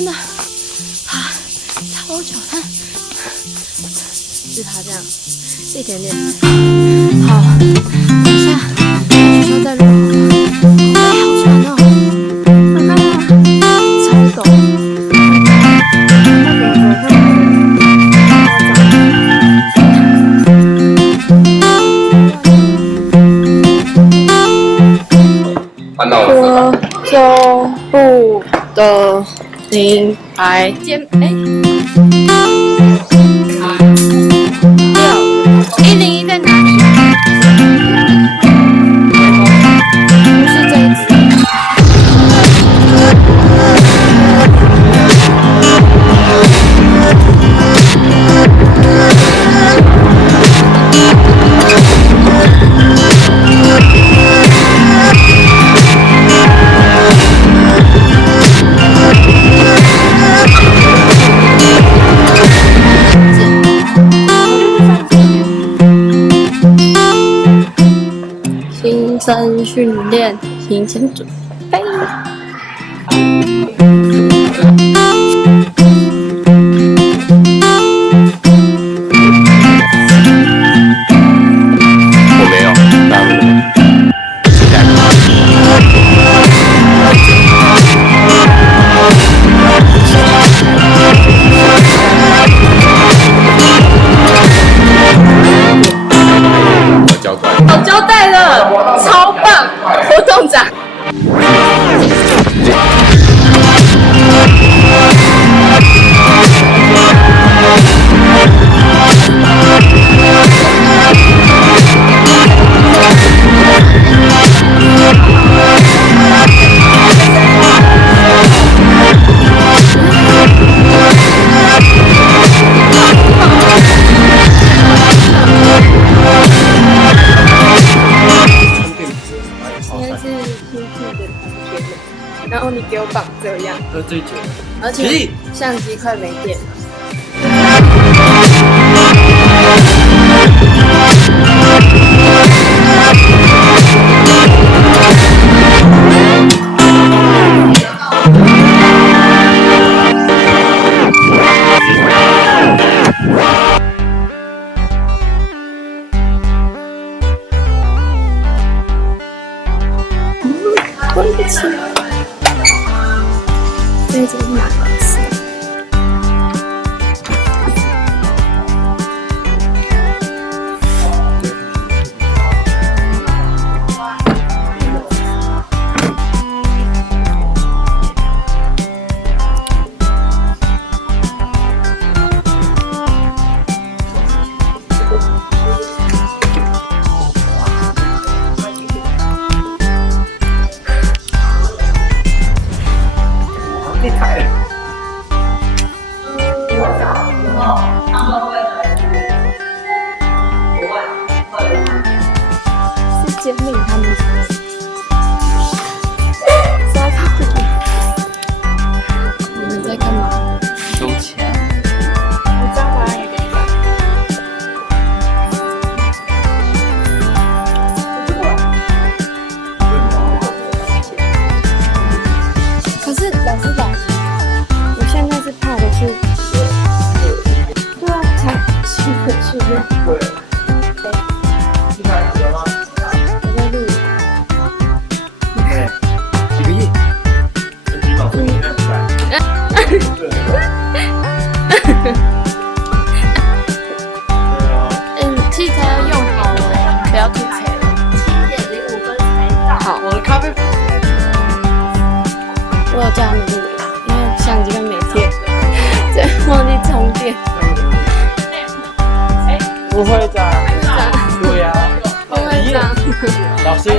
真的爬超久，但是爬这样一点点。好，等一下学校再录好吗？好喘哦，看到吗？超陡。说中部的名牌店101在哪里啊？不是这一只。新生训练行前准备。我没有，大陆期待。好交代了，超棒！活动长。然后你给我绑这样，最久，而且相机快没电了。对不起。这只是哪个词？是煎饼他们烧烤。你们在干嘛？收钱。我张华也给你讲。可是老师讲，我现在是怕的是，对啊，才7个训练。器材要用好哦，不要吐槽。7:05才到。好，我的咖啡。我有叫他们录，因为相机快没电，对，忘记充电。不会的。对呀。不会的。老师。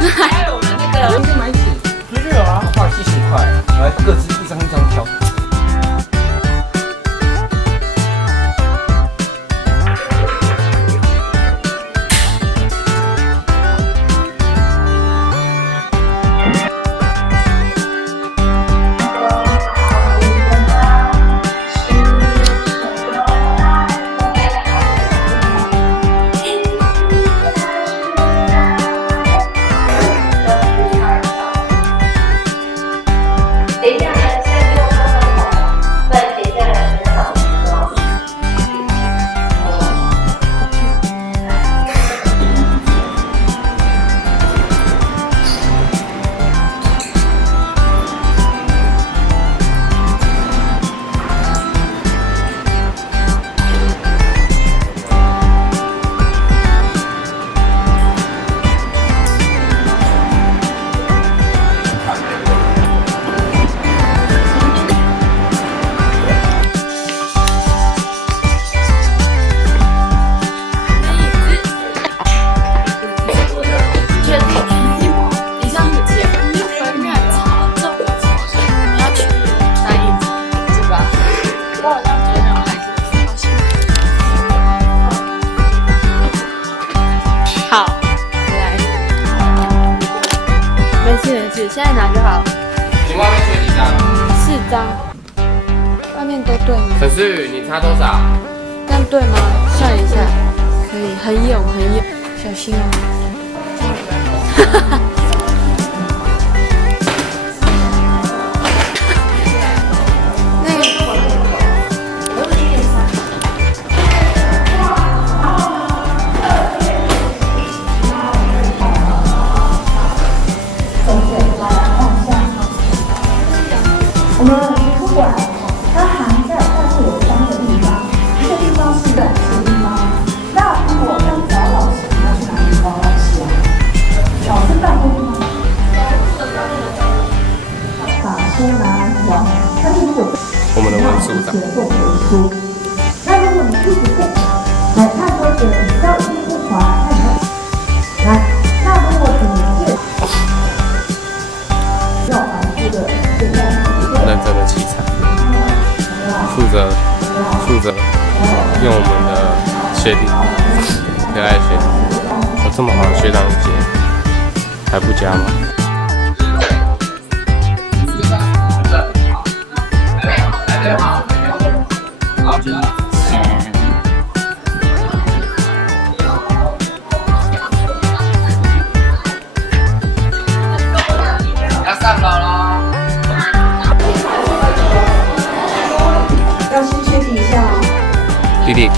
还有我们那个。就买纸，不是有啊，花了70块，我还各自一张一张挑。等一下，现在是，现在拿就好。你外面缺几张？4张。外面都对吗？可是你差多少？这样对吗？算一下，可以，很勇，小心哦。我们图书馆它含在快速有3个地方，一个地方是展示地方。那如果要找老师，你要去哪里找老师啊？老师办公吗？把书拿完，但是如果我们的文书长。那如果你一直不来看规则，你要一直不还，那来，那如果你是要还这个这个。认真的器材，负责用我们的学弟，可爱学弟，有这么好的学长姐，还不加吗？要上楼喽！要先确定一下哦。弟弟，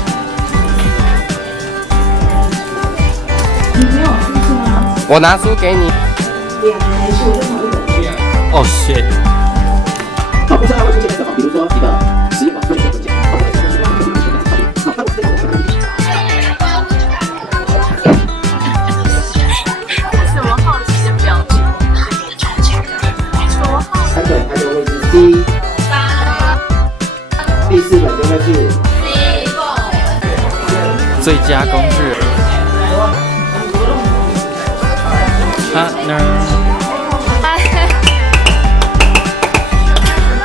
你没有出去吗？我拿书给你。2台书跟同一本。哦，shit。好，不是它会出现什么？比如说你的实验网会出现文件，好，或者是什么好，那我这个我什么好奇的表情？什么好奇？3本它就会是 D， 第4本就会是最佳公式 partner。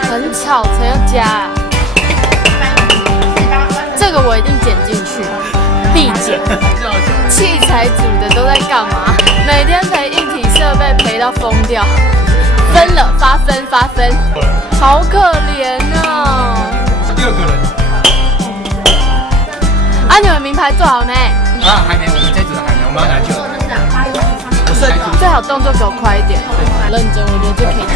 很吵，谁要加啊？这个我一定剪进去，必剪。器材组的都在干嘛？每天陪硬体设备陪到疯掉，分了发分，好可怜哦。6个人。啊，你们名牌做好没？啊，还没，我们这组还没，我们要拿去。我设计最好动作给我快一点，认真，我觉得这可以剪。